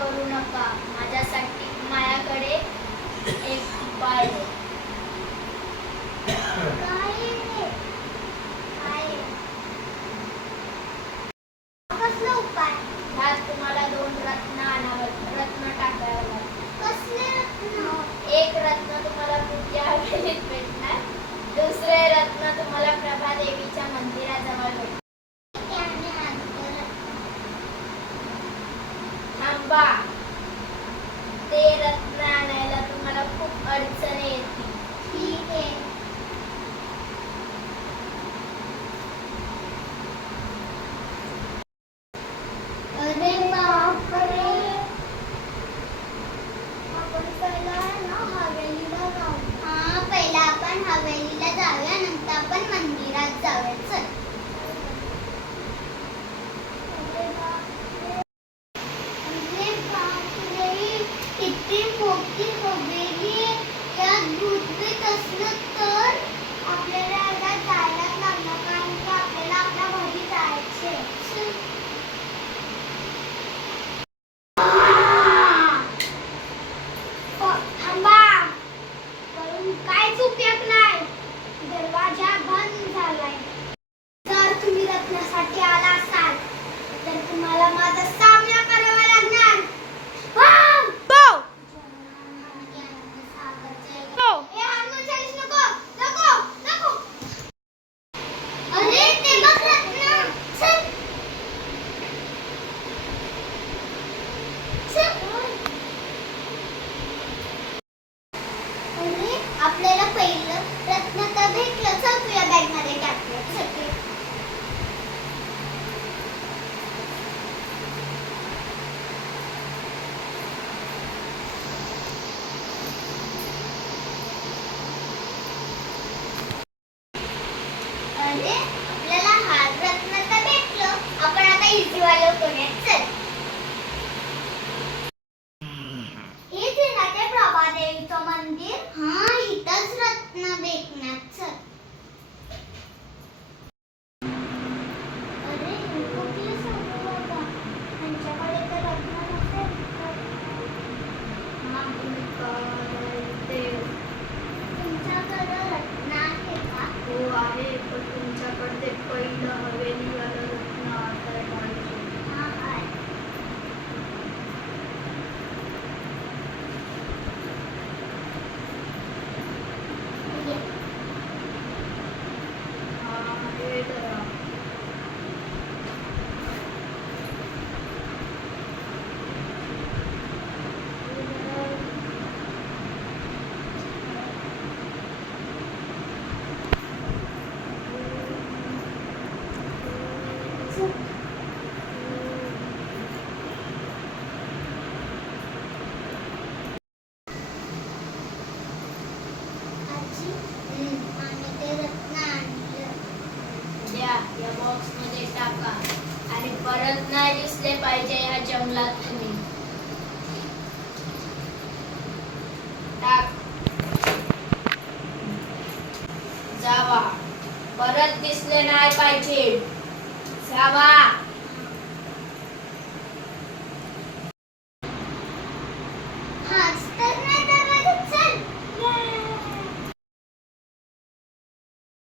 करू नका. माझ्यासाठी माझ्याकडे एक उपाय आहे. कसला उपाय? ह्यात तुम्हाला 2 रत्न आणावं. रत्न टाकावं लागेल. कसले रत्न? एक रत्न तुम्हाला तुमच्या हवेलीत भेटणार. दुसरे रत्न तुम्हाला प्रभादेवीच्या मंदिराजवळ भेटणार. थांबा. ते रत्न आणायला तुम्हाला खूप अडचणी येतील. ठीक आहे. अरे बापरे, आपण पहिला ना हवेलीला जाऊ. हा, पहिला आपण हवेलीला जाऊया, नंतर आपण मंदिरात जाऊया. चल. अरे बापरे, किती मोठी हवेली आहे. यात भूत असलं तर आपल्याला याला जायलाच लागणार, कारण की आपल्याला आपल्या घरी जायचे. थांबा, पण काहीच उपयोग नाही. दरवाजा बंद झालाय. जर तुम्ही रत्नासाठी आला असाल तर तुम्हाला माझा सामना करावा लागणार. ए, हनुमान चालीस नको, नको, नको. अरे ते बघ रत्न. चल. अरे आपल्याला पहिलं रत्न तर भेटलं. चल तुझ्या बॅग मध्ये टाकूया. चल. अरे आपल्याला हा रत्न तर भेटलं. आपण आता इझी वाला करूया. चल. हेच आहे ना ते प्रभादेवीचं मंदिर? हा, इथंच रत्न भेटणार. चल. अरे कुठले सांगू बाबा, त्यांच्याकडे तर रत्न नसेल. हा, तुम्ही ते तुमच्याकडे रत्न आहे का? हो आहे, पण तुमच्याकडे ते पहिलं हवेलीवालं रत्न असायला पाहिजे. हा, आहे. ये. हा, हे धरा. चल. आजी, आम्ही ते रत्न आणलं. द्या, या बॉक्स मध्ये टाका आणि परत नाही दिसले पाहिजे या जंगलात तुम्ही. टाक. जावा. परत दिसले नाही पाहिजे. जावा. हा,